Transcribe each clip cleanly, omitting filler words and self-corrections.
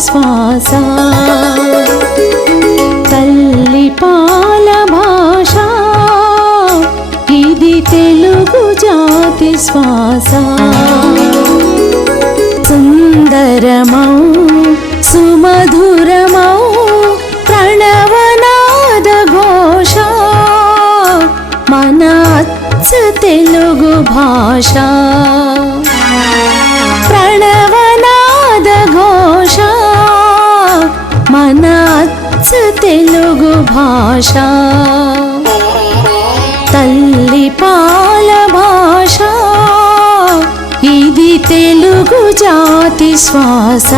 శ్వాస తల్లి పాల భాష ఇది తెలుగు జాతి శ్వాస సుందరమౌ సుమధురమౌ ప్రణవనాద ఘోష మన అచ్చ తెలుగు భాష ప్రణవనాద ఘోష మన అచ్చ తెలుగు భాష తల్లి పాల భాష ఇది తెలుగు జాతి శ్వాస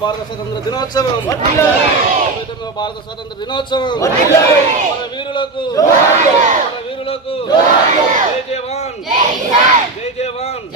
భారత స్వాతంత్ర దినోత్సవం భారత స్వాతంత్ర దినోత్సవం మన వీరులకు జై జవాన్ జై జవాన్